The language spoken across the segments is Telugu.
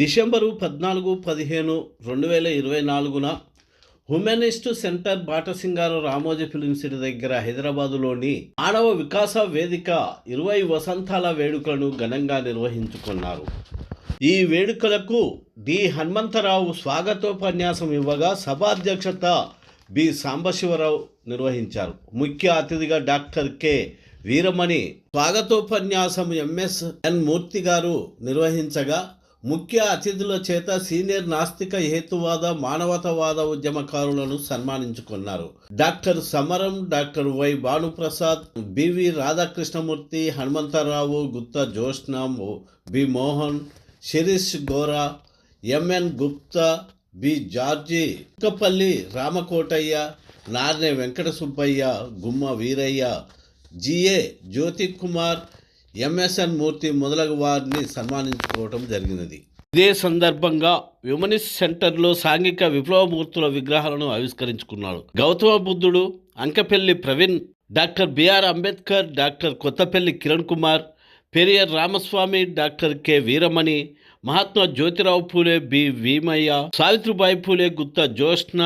డిసెంబరు 14-15, 2024న humanist centre Batasingaram Ramoji film city దగ్గర హైదరాబాదులోని మానవ వికాస వేదిక 20 వసంతాల వేడుకలను ఘనంగా నిర్వహించుకున్నారు. ఈ వేడుకలకు డి హనుమంతరావు స్వాగతోపన్యాసం ఇవ్వగా సభాధ్యక్షత బి సాంబశివరావు నిర్వహించారు. ముఖ్య అతిథిగా డాక్టర్ కె వీరమణి స్వాగతోపన్యాసం ఎంఎస్ఎన్ మూర్తి గారు నిర్వహించగా ముఖ్య అతిథుల చేత సీనియర్ నాస్తిక హేతువాద మానవతావాద ఉద్యమకారులను సన్మానించుకున్నారు. Doctor Samaram, doctor Y Bhanuprasad, BV Radhakrishnamurthy, Hanumantharao, Gutta Joshna, B Mohan, Sirish Gora, MN Gupta, B George, Kukkapalli Ramakotaiah, Narne Venkata Subbaiah, Gumma Veeraiah, GA Jyothi Kumar, MSN Murthy మొదలగు వారిని సన్మానించుకోవడం జరిగినది. ఇదే సందర్భంగా హ్యూమనిస్ట్ సెంటర్లో సాంఘిక విప్లవమూర్తుల విగ్రహాలను ఆవిష్కరించుకున్నాడు. గౌతమ బుద్ధుడు, Ankapalli Praveen, doctor B R Ambedkar, doctor Kothapalli Kiran Kumar, Periyar Ramaswamy, doctor K Veeramani, Mahatma Jyotirao Phule, B Bheemaiah, Savitribai Phule, Gutta Jyoshna,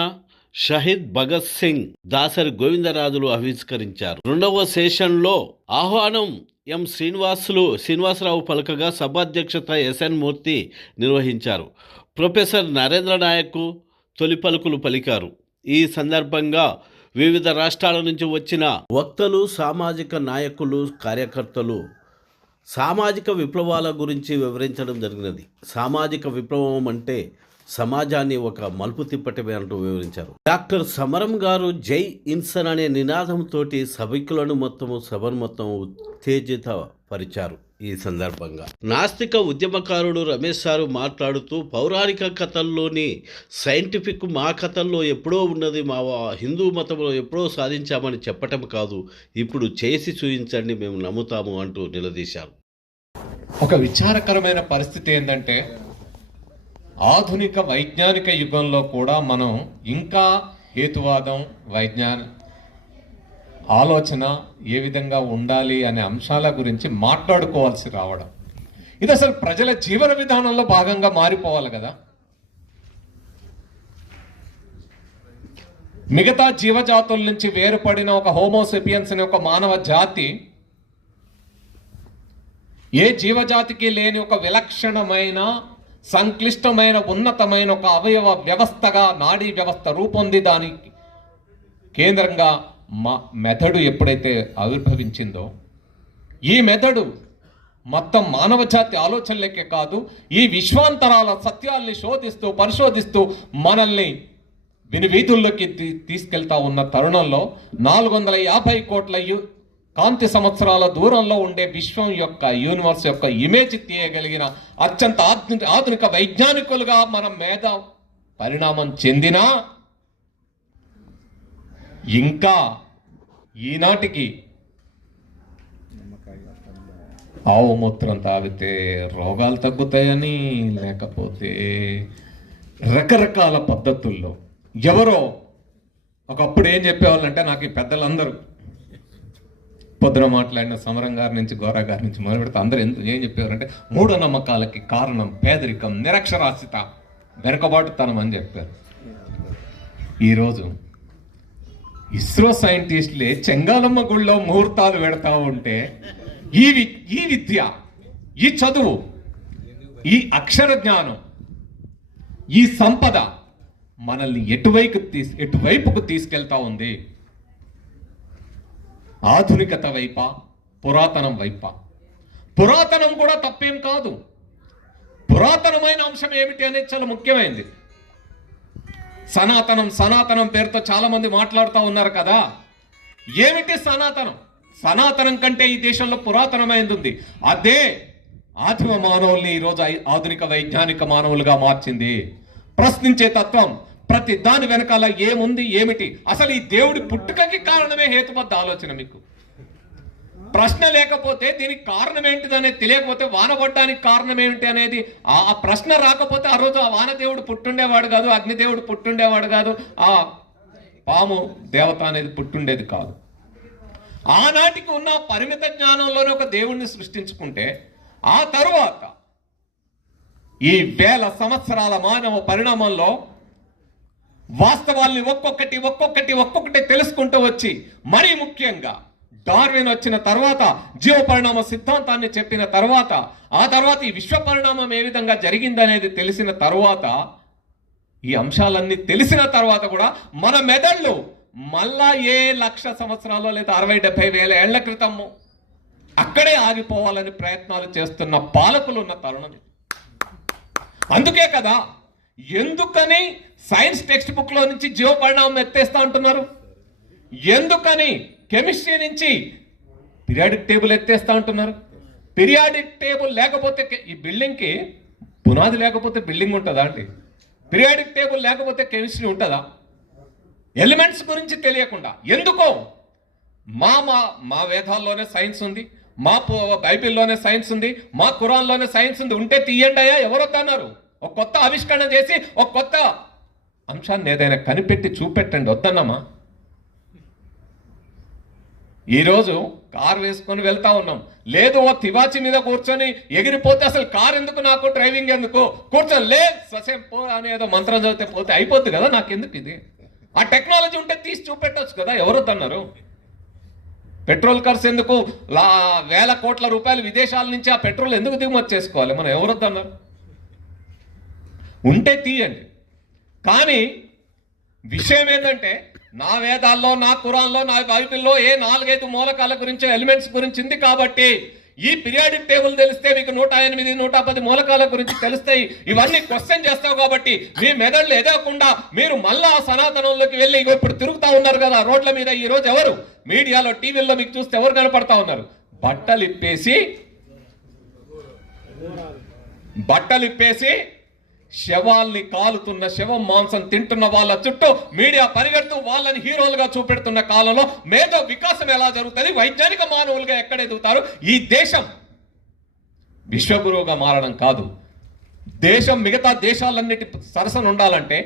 Shaheed Bhagat Singh, Dasari Govindarajulu ఆవిష్కరించారు. రెండవ సెషన్లో ఆహ్వానం ఎం శ్రీనివాసరావు పలకగా సభాధ్యక్షత ఎస్ఎన్ మూర్తి నిర్వహించారు. ప్రొఫెసర్ నరేంద్ర నాయక్ తొలి పలుకులు పలికారు. ఈ సందర్భంగా వివిధ రాష్ట్రాల నుంచి వచ్చిన వక్తలు, సామాజిక నాయకులు, కార్యకర్తలు సామాజిక విప్లవాల గురించి వివరించడం జరిగినది. సామాజిక విప్లవం అంటే సమాజాన్ని ఒక మలుపు తిప్పటమే అంటూ వివరించారు. డాక్టర్ సమరం గారు జై ఇన్సన్ అనే నినాదంతో సభికులను సభను ఉత్తేజితపరిచారు. ఈ సందర్భంగా నాస్తిక ఉద్యమకారుడు రమేష్ సారు మాట్లాడుతూ పౌరాణిక కథల్లోని సైంటిఫిక్ మా కథల్లో ఎప్పుడో ఉన్నది, మా హిందూ మతంలో ఎప్పుడో సాధించామని చెప్పటం కాదు, ఇప్పుడు చేసి చూపించండి, మేము నమ్ముతాము అంటూ నిలదీశారు. ఒక విచారకరమైన పరిస్థితి ఏంటంటే ఆధునిక వైజ్ఞానిక యుగంలో కూడా మనం ఇంకా హేతువాదం, ఆలోచన ఏ విధంగా ఉండాలి అనే అంశాల గురించి మాట్లాడుకోవాల్సి రావడం, ఇది అసలు ప్రజల జీవన విధానంలో భాగంగా మారిపోవాలి కదా. మిగతా జీవజాతుల నుంచి వేరుపడిన ఒక హోమోసెపియన్స్ అనే ఒక మానవ జాతి ఏ జీవజాతికి లేని ఒక విలక్షణమైన, సంక్లిష్టమైన, ఉన్నతమైన ఒక అవయవ వ్యవస్థగా నాడీ వ్యవస్థ రూపొంది దానికి కేంద్రంగా మెథడు ఎప్పుడైతే ఆవిర్భవించిందో, ఈ మెథడు మొత్తం మానవ జాతి ఆలోచనలకే కాదు, ఈ విశ్వాంతరాల సత్యాల్ని పరిశోధిస్తూ మనల్ని వినివీధుల్లోకి తీసుకెళ్తా ఉన్న తరుణంలో 450 కోట్ల కాంతి సంవత్సరాల దూరంలో ఉండే విశ్వం యొక్క, యూనివర్స్ యొక్క ఇమేజ్ తీయగలిగిన అత్యంత ఆధునిక వైజ్ఞానికులుగా మనం పరిణామం చెందినా ఇంకా ఈనాటికి ఆవు మూత్రం తాగితే రోగాలు తగ్గుతాయని, లేకపోతే రకరకాల పద్ధతుల్లో ఎవరో ఒకప్పుడు ఏం చెప్పేవాళ్ళంటే, నాకు ఈ పెద్దలందరూ పొద్దున మాట్లాడిన సమరం గారి నుంచి, గోరా గారి నుంచి మొదలు పెడితే అందరూ ఏం చెప్పేవారంటే, మూఢనమ్మకాలకి కారణం పేదరికం, నిరక్షరాస్యత, వెనుకబాటుతనం అని చెప్పారు. ఈరోజు ఇస్రో సైంటిస్టులే చెంగాలమ్మ గుళ్ళో ముహూర్తాలు పెడతా ఉంటే ఈ విద్య, ఈ చదువు, ఈ అక్షర జ్ఞానం, ఈ సంపద మనల్ని ఎటువైపుకు తీసుకెళ్తా ఉంది? ఆధునికత వైపా, పురాతనం వైపా? పురాతనం కూడా తప్పేం కాదు. పురాతనమైన అంశం ఏమిటి అనేది చాలా ముఖ్యమైనది. సనాతనం పేరుతో చాలా మంది మాట్లాడుతూ ఉన్నారు కదా. ఏమిటి సనాతనం? సనాతనం కంటే ఈ దేశంలో పురాతనమైనది ఉంది. అదే ఆదిమ మానవుల్ని ఈరోజు ఆధునిక వైజ్ఞానిక మానవులుగా మార్చింది. ప్రశ్నించే తత్వం, ప్రతి దాని వెనకాల ఏముంది, ఏమిటి, అసలు ఈ దేవుడి పుట్టుకకి కారణమే హేతుబద్ధ ఆలోచన. మీకు ప్రశ్న లేకపోతే దీనికి కారణం ఏంటిది అనేది తెలియకపోతే, వానపడ్డానికి కారణం ఏమిటి అనేది ఆ ప్రశ్న రాకపోతే ఆ రోజు ఆ వానదేవుడు పుట్టుండేవాడు కాదు, అగ్నిదేవుడు పుట్టుండేవాడు కాదు, ఆ పాము దేవత అనేది పుట్టుండేది కాదు. ఆనాటికి ఉన్న పరిమిత జ్ఞానంలోనే ఒక దేవుణ్ణి సృష్టించుకుంటే ఆ తరువాత ఈ వేల సంవత్సరాల మానవ పరిణామంలో వాస్తవాల్ని ఒక్కొక్కటి తెలుసుకుంటూ వచ్చి మరీ ముఖ్యంగా డార్విన్ వచ్చిన తర్వాత జీవ పరిణామ సిద్ధాంతాన్ని చెప్పిన తర్వాత ఆ తర్వాత ఈ విశ్వ పరిణామం ఏ విధంగా జరిగిందనేది తెలిసిన తర్వాత ఈ అంశాలన్నీ తెలిసిన తర్వాత కూడా మన మెదళ్ళు మళ్ళా ఏ 1,00,000 సంవత్సరాలు లేదా 60-70 వేల ఏళ్ల క్రితము అక్కడే ఆగిపోవాలని ప్రయత్నాలు చేస్తున్న పాలకులు ఉన్న తరుణం ఇది. అందుకే కదా ఎందుకని సైన్స్ టెక్స్ట్ బుక్ లో నుంచి జీవ పరిణామం ఎత్తేస్తా ఉంటున్నారు, ఎందుకని కెమిస్ట్రీ నుంచి పీరియాడిక్ టేబుల్ ఎత్తేస్తా ఉంటున్నారు. పీరియాడిక్ టేబుల్ లేకపోతే ఈ బిల్డింగ్కి పునాది లేకపోతే బిల్డింగ్ ఉంటుందా అండి? పీరియాడిక్ టేబుల్ లేకపోతే కెమిస్ట్రీ ఉంటుందా? ఎలిమెంట్స్ గురించి తెలియకుండా ఎందుకో మా మా మా వేదాల్లోనే సైన్స్ ఉంది, మా బైబిల్లోనే సైన్స్ ఉంది, మా ఖురాన్లోనే సైన్స్ ఉంది, ఉంటే తీయండి అయ్యా ఎవరొద్దన్నారు? ఒక కొత్త ఆవిష్కరణ చేసి ఒక కొత్త అంశాన్ని ఏదైనా కనిపెట్టి చూపెట్టండి, వద్దన్నామా? ఈరోజు కారు వేసుకొని వెళ్తా ఉన్నాం, లేదు ఓ తివాచి మీద కూర్చొని ఎగిరిపోతే అసలు కారు ఎందుకు, నాకు డ్రైవింగ్ ఎందుకు, కూర్చొని లే ససేం పో అని ఏదో మంత్రం చదివితే పోతే అయిపోద్ది కదా, నాకెందుకు ఇది? ఆ టెక్నాలజీ ఉంటే తీసి చూపెట్టవచ్చు కదా, ఎవరొద్దన్నారు? పెట్రోల్ ఖర్చు ఎందుకు, వేల కోట్ల రూపాయలు విదేశాల నుంచి ఆ పెట్రోల్ ఎందుకు దిగుమతి చేసుకోవాలి, మనం ఎవరొద్దన్నారు? ఉంటే తీయండి. కానీ విషయం ఏంటంటే నా వేదాల్లో, నా ఖురాన్లో, నా బైబిల్లో ఏ 4-5 మూలకాల గురించి, ఎలిమెంట్స్ గురించి ఉంది కాబట్టి ఈ పీరియాడిక్ టేబుల్ తెలిస్తే మీకు 108, 110 మూలకాల గురించి తెలుస్తాయి. ఇవన్నీ క్వశ్చన్ చేస్తావు కాబట్టి మీ మెదళ్ళు ఎదగకుండా మీరు మళ్ళా సనాతనంలోకి వెళ్ళి ఇప్పుడు తిరుగుతా ఉన్నారు కదా రోడ్ల మీద. ఈ రోజు ఎవరు మీడియాలో, టీవీల్లో మీకు చూస్తే ఎవరు కనపడతా ఉన్నారు? బట్టలు ఇప్పేసి శవాల్ని కాలుతున్న, శవం మాంసం తింటున్న వాళ్ళ చుట్టూ మీడియా పరిగెడుతూ వాళ్ళని హీరోలుగా చూపెడుతున్న కాలంలో మేధో వికాసం ఎలా జరుగుతుంది? వైజ్ఞానిక మానవులుగా ఎక్కడ ఎదుగుతారు? ఈ దేశం విశ్వగురువుగా మారడం కాదు, దేశం మిగతా దేశాలన్నిటి సరసన ఉండాలంటే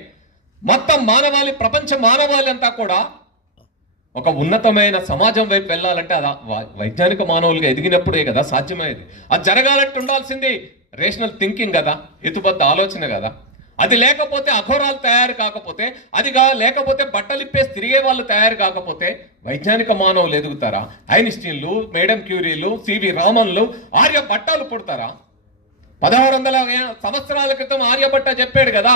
మొత్తం మానవాళి, ప్రపంచ మానవాళి అంతా కూడా ఒక ఉన్నతమైన సమాజం వైపు వెళ్ళాలంటే అది వైజ్ఞానిక మానవులుగా ఎదిగినప్పుడే కదా సాధ్యమయ్యేది. అది జరగాలంటే ఉండాల్సింది రేషనల్ థింకింగ్ కదా, హేతుబద్ధ ఆలోచన కదా. అది లేకపోతే అఘోరాలు తయారు కాకపోతే, లేకపోతే బట్టలు ఇప్పేసి తిరిగే వాళ్ళు తయారు కాకపోతే వైజ్ఞానిక మానవులు ఎదుగుతారా? ఐన్స్టీన్లు, మేడం క్యూరీలు, సివి రామన్లు, ఆర్యభట్టాలు పుడతారా? 1600 సంవత్సరాల క్రితం ఆర్యభట్ట చెప్పాడు కదా,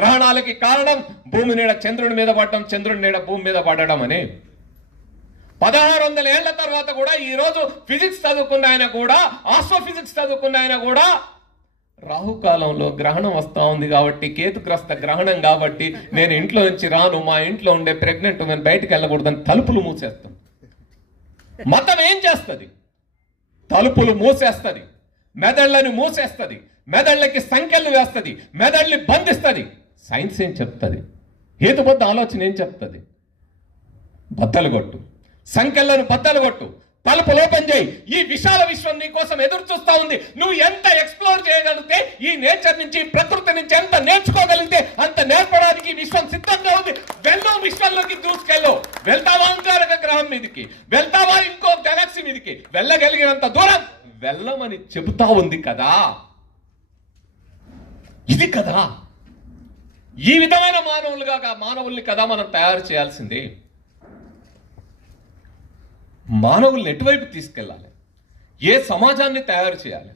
గ్రహణాలకి కారణం భూమి నీడ చంద్రుడి మీద పడడం, చంద్రుడి నీడ భూమి మీద పడడం అని. 1600 ఏళ్ల తర్వాత కూడా ఈరోజు ఫిజిక్స్ చదువుకున్న ఆయన కూడా, ఆస్ట్రోఫిజిక్స్ చదువుకున్న ఆయన కూడా రాహుకాలంలో గ్రహణం వస్తా ఉంది కాబట్టి, కేతుగ్రస్త గ్రహణం కాబట్టి నేను ఇంట్లో నుంచి రాను, మా ఇంట్లో ఉండే ప్రెగ్నెంట్ నేను బయటకు వెళ్ళకూడదని తలుపులు మూసేస్తాం. మతం ఏం చేస్తుంది? తలుపులు మూసేస్తుంది, మెదళ్ళని మూసేస్తుంది, మెదళ్ళకి సంఖ్యలు వేస్తుంది, మెదళ్ళని బంధిస్తుంది. సైన్స్ ఏం చెప్తుంది? హేతుబద్ధ ఆలోచన ఏం చెప్తుంది? బద్దలు కొట్టు, సంఖ్యలను బద్దలు కొట్టు, తలుపులు ఓపెన్ చేయి. ఈ విశాల విశ్వం నీ కోసం ఎదురు చూస్తా ఉంది. నువ్వు ఎంత ఎక్స్ప్లోర్ చేయగలిగితే, ఈ నేచర్ నుంచి, ప్రకృతి నుంచి ఎంత నేర్చుకోగలిగితే అంత నేర్పడానికి విశ్వం సిద్ధంగా ఉంది. వెళ్ళు, విశ్వంలోకి దూసుకెళ్ళు. వెళ్తావా అంగారక గ్రహం మీదకి, వెళ్తావా ఇంకో గెలాక్సీ మీదకి, వెళ్ళగలిగినంత దూరం వెళ్ళమని చెబుతా ఉంది కదా. ఇది కదా ఈ విధమైన మానవుల్ని కదా మనం తయారు చేయాల్సింది. మానవుల్ని ఎటువైపు తీసుకెళ్ళాలి, ఏ సమాజాన్ని తయారు చేయాలి?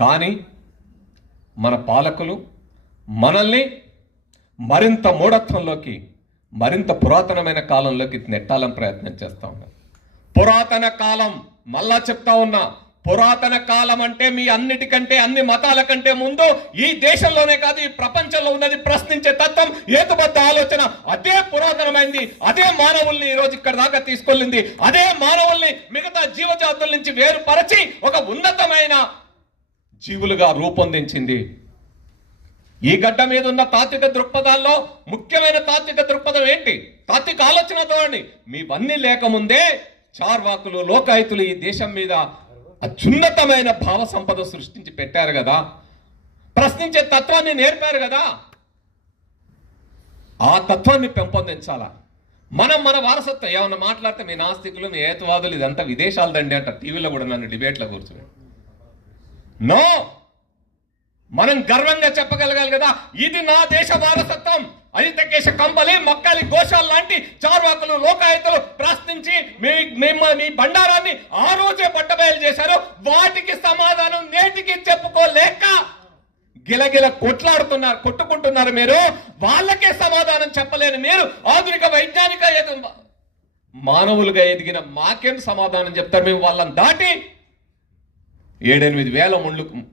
కానీ మన పాలకులు మనల్ని మరింత మూఢత్వంలోకి, మరింత పురాతనమైన కాలంలోకి నెట్టాలని ప్రయత్నం చేస్తూ ఉన్నారు. పురాతన కాలం, మళ్ళా చెప్తా ఉన్నా, పురాతన కాలం అంటే మీ అన్నిటికంటే, అన్ని మతాల కంటే ముందు ఈ దేశంలోనే కాదు ఈ ప్రపంచంలో ఉన్నది ప్రశ్నించే తత్వం, హేతుబద్ధ ఆలోచన. అదే పురాతనమైంది, అదే మానవుల్ని ఈ రోజు ఇక్కడ దాకా తీసుకెళ్ళింది, అదే మానవుల్ని మిగతా జీవజాతుల నుంచి వేరుపరచి ఒక ఉన్నతమైన జీవులుగా రూపొందించింది. ఈ గడ్డ మీద ఉన్న తాత్విక దృక్పథాల్లో ముఖ్యమైన తాత్విక దృక్పథం ఏంటి? తాత్విక ఆలోచన ధోరణి. మీవన్నీ లేకముందే చార్వాకులు, లోకాయుతులు ఈ దేశం మీద అత్యున్నతమైన భావ సంపద సృష్టించి పెట్టారు కదా, ప్రశ్నించే తత్వాన్ని నేర్పారు కదా. ఆ తత్వాన్ని పెంపొందించాలా, మన వారసత్వం ఏమన్నా మాట్లాడితే మీ నాస్తికులు మీ హేతువాదులు ఇదంతా విదేశాలదండి అంటారు టీవీలో కూడా నన్ను డిబేట్లో కూర్చొని. నో, మనం గర్వంగా చెప్పగలగాలి కదా, ఇది నా దేశ వారసత్వం. అజితకేశ కంబలి మక్కలి గోశాల లాంటి చార్వాకులు లోకాయుతులు ప్రశ్నించి మీ బండారాన్ని ఆ రోజే పట్టబయలు చేశారు. వాటికి సమాధానం నేటికి చెప్పుకోలేక గిలగిల కొట్టుకుంటున్నారు మీరు. వాళ్ళకే సమాధానం చెప్పలేని మీరు ఆధునిక వైజ్ఞానిక మానవులుగా ఎదిగిన మాకేం సమాధానం చెప్తారు? మేము వాళ్ళని దాటి 7-8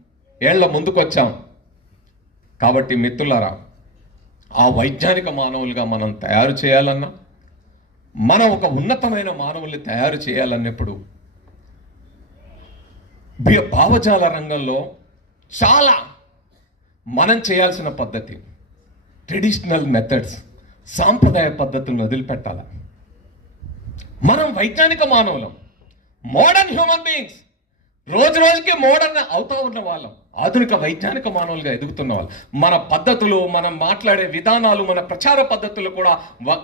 ఏళ్ల ముందుకొచ్చాం. కాబట్టి మిత్రులారా, ఆ వైజ్ఞానిక మానవులుగా మనం తయారు చేయాలన్నా, మనం ఒక ఉన్నతమైన మానవుల్ని తయారు చేయాలన్నప్పుడు భావజాల రంగంలో చాలా మనం చేయాల్సిన పద్ధతి ట్రెడిషనల్ మెథడ్స్, సాంప్రదాయ పద్ధతులను వదిలిపెట్టాలి. మనం వైజ్ఞానిక మానవులం, మోడర్న్ హ్యూమన్ బీయింగ్స్, రోజు రోజుకి మోడర్న్ అవుతా ఉన్న వాళ్ళం, ఆధునిక వైజ్ఞానిక మానవులుగా ఎదుగుతున్న వాళ్ళు. మన పద్ధతులు, మనం మాట్లాడే విధానాలు, మన ప్రచార పద్ధతులు కూడా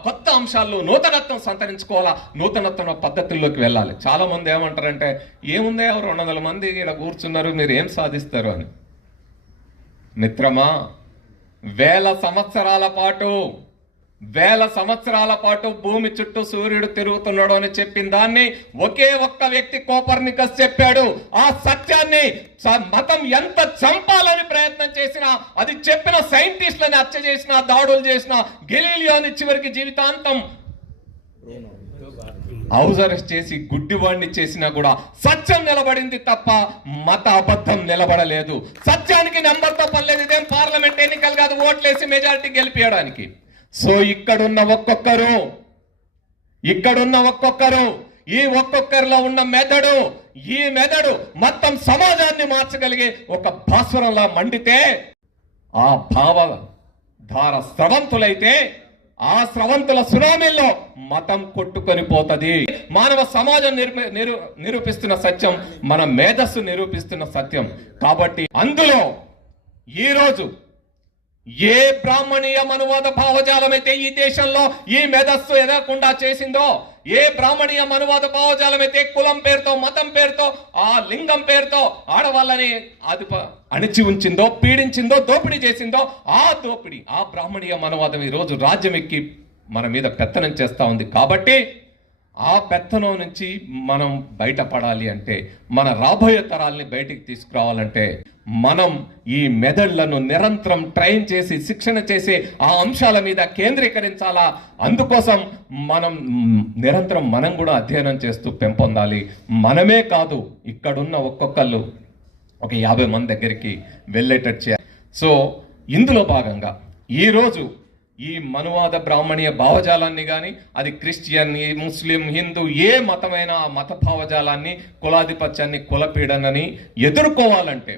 కొత్త అంశాల్లో నూతనత్వం సంతరించుకోవాలా, నూతనత్వ పద్ధతుల్లోకి వెళ్ళాలి. చాలా మంది ఏమంటారంటే, ఏముందే 200 మంది ఇక్కడ కూర్చున్నారు, మీరు ఏం సాధిస్తారు అని. మిత్రమా, వేల సంవత్సరాల పాటు భూమి చుట్టూ సూర్యుడు తిరుగుతున్నాడు అని చెప్పిన దాన్ని ఒకే ఒక్క వ్యక్తి కోపర్నికస్ చెప్పాడు. ఆ సత్యాన్ని మతం ఎంత చంపాలని ప్రయత్నం చేసినా, అది చెప్పిన సైంటిస్టులని హత్య చేసినా, దాడులు చేసినా, గెలీలియోని చివరికి జీవితాంతం హౌస్ అరెస్ట్ చేసి గుడ్డివాడిని చేసినా కూడా సత్యం నిలబడింది తప్ప మత అబద్ధం నిలబడలేదు. సత్యానికి నెంబర్తో పర్లేదు. ఇదేం పార్లమెంట్ ఎన్నికలు కాదు ఓట్లేసి మెజారిటీ గెలిపియడానికి. సో ఇక్కడున్న ఒక్కొక్కరు ఈ ఒక్కొక్కరిలో ఉన్న ఈ మెదడు మొత్తం సమాజాన్ని మార్చగలిగే ఒక భాస్వరంలా మండితే, ఆ భావధార స్రవంతులైతే, ఆ స్రవంతుల సునామీల్లో మతం కొట్టుకొని పోతుంది. మానవ సమాజం నిరూపిస్తున్న సత్యం, మన మేధస్సు నిరూపిస్తున్న సత్యం. కాబట్టి అందులో ఈరోజు ఏ బ్రాహ్మణీయ మనువాద భావజాలం అయితే ఈ దేశంలో ఈ మేధస్సు ఎదగకుండా చేసిందో, ఏ బ్రాహ్మణీయ మనువాద భావజాలం అయితే కులం పేరుతో, మతం పేరుతో, ఆ లింగం పేరుతో ఆడవాళ్ళని అణిచి ఉంచిందో, పీడించిందో, దోపిడీ చేసిందో, ఆ బ్రాహ్మణీయ మనవాదం ఈరోజు రాజ్యం ఎక్కి మన మీద పెత్తనం చేస్తా ఉంది. కాబట్టి ఆ పెత్తనం నుంచి మనం బయటపడాలి అంటే, మన రాబోయే తరాల్ని బయటికి తీసుకురావాలంటే, మనం ఈ మెదళ్లను నిరంతరం ట్రైన్ చేసి, శిక్షణ చేసి ఆ అంశాల మీద కేంద్రీకరించాలా. అందుకోసం నిరంతరం మనం కూడా అధ్యయనం చేస్తూ పెంపొందాలి. మనమే కాదు, ఇక్కడున్న ఒక్కొక్కళ్ళు ఒక 50 మంది దగ్గరికి వెళ్ళేటట్టు చేయాలి. సో ఇందులో భాగంగా ఈరోజు ఈ మనువాద బ్రాహ్మణీయ భావజాలాన్ని కానీ, అది క్రిస్టియన్, ముస్లిం, హిందూ, ఏ మతమైన ఆ మత భావజాలాన్ని, కులాధిపత్యాన్ని, కులపీడనని ఎదుర్కోవాలంటే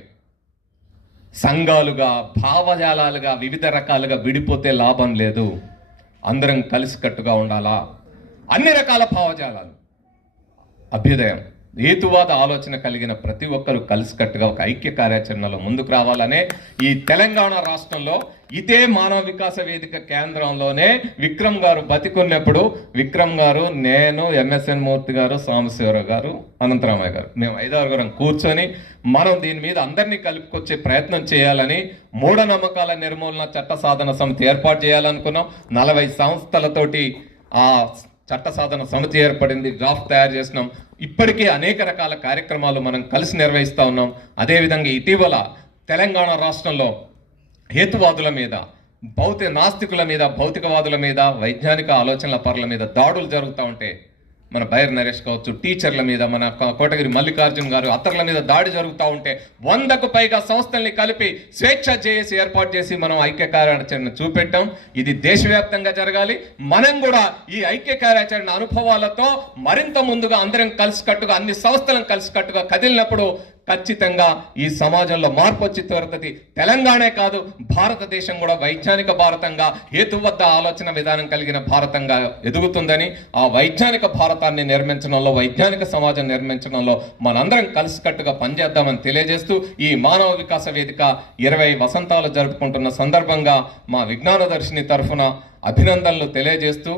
సంఘాలుగా, భావజాలాలుగా, వివిధ రకాలుగా విడిపోతే లాభం లేదు. అందరం కలిసికట్టుగా ఉండాలా. అన్ని రకాల భావజాలాలు, అభ్యుదయం, హేతువాద ఆలోచన కలిగిన ప్రతి ఒక్కరూ కలిసికట్టుగా ఒక ఐక్య కార్యాచరణలో ముందుకు రావాలనే ఈ తెలంగాణ రాష్ట్రంలో ఇదే మానవ వికాస వేదిక కేంద్రంలోనే విక్రమ్ గారు బతికున్నప్పుడు, విక్రమ్ గారు, నేను, ఎంఎస్ఎన్ మూర్తి గారు, సాంబశివరావు గారు, అనంతరామయ్య గారు, మేము 5-6 కూర్చొని మనం దీని మీద అందరినీ కలుపుకొచ్చే ప్రయత్నం చేయాలని మూఢనమ్మకాల నిర్మూలన చట్ట సాధన సమితి ఏర్పాటు చేయాలనుకున్నాం. 40 సంస్థలతోటి ఆ చట్ట సాధన సమితి ఏర్పడింది, డ్రాఫ్ట్ తయారు చేసినాం. ఇప్పటికే అనేక రకాల కార్యక్రమాలు మనం కలిసి నిర్వహిస్తూ ఉన్నాం. అదేవిధంగా ఇటీవల తెలంగాణ రాష్ట్రంలో హేతువాదుల మీద, నాస్తికుల మీద, భౌతికవాదుల మీద, వైజ్ఞానిక ఆలోచనల పరుల మీద దాడులు జరుగుతూ ఉంటే, మన బైర్ నరేష్ కావచ్చు, టీచర్ల మీద, మన కోటగిరి మల్లికార్జున్ గారు, అతరుల మీద దాడి జరుగుతూ ఉంటే 100కు పైగా సంస్థల్ని కలిపి స్వేచ్ఛ జేఏసీ ఏర్పాటు చేసి మనం ఐక్య కార్యాచరణ చూపెట్టాం. ఇది దేశవ్యాప్తంగా జరగాలి. మనం కూడా ఈ ఐక్య కార్యాచరణ అనుభవాలతో మరింత ముందుగా అందరం కలిసికట్టుగా, అన్ని సంస్థలను కలిసికట్టుగా కదిలినప్పుడు ఖచ్చితంగా ఈ సమాజంలో మార్పు వచ్చి తీరుతుంది. తెలంగాణే కాదు, భారతదేశం కూడా వైజ్ఞానిక భారతంగా, హేతుబద్ధ ఆలోచన విధానం కలిగిన భారతంగా ఎదుగుతుందని, ఆ వైజ్ఞానిక భారతాన్ని నిర్మించడంలో, వైజ్ఞానిక సమాజం నిర్మించడంలో మనందరం కలిసికట్టుగా పనిచేద్దామని తెలియజేస్తూ, ఈ మానవ వికాస వేదిక 20 వసంతాలు జరుపుకుంటున్న సందర్భంగా మా విజ్ఞాన దర్శిని తరఫున అభినందనలు తెలియజేస్తూ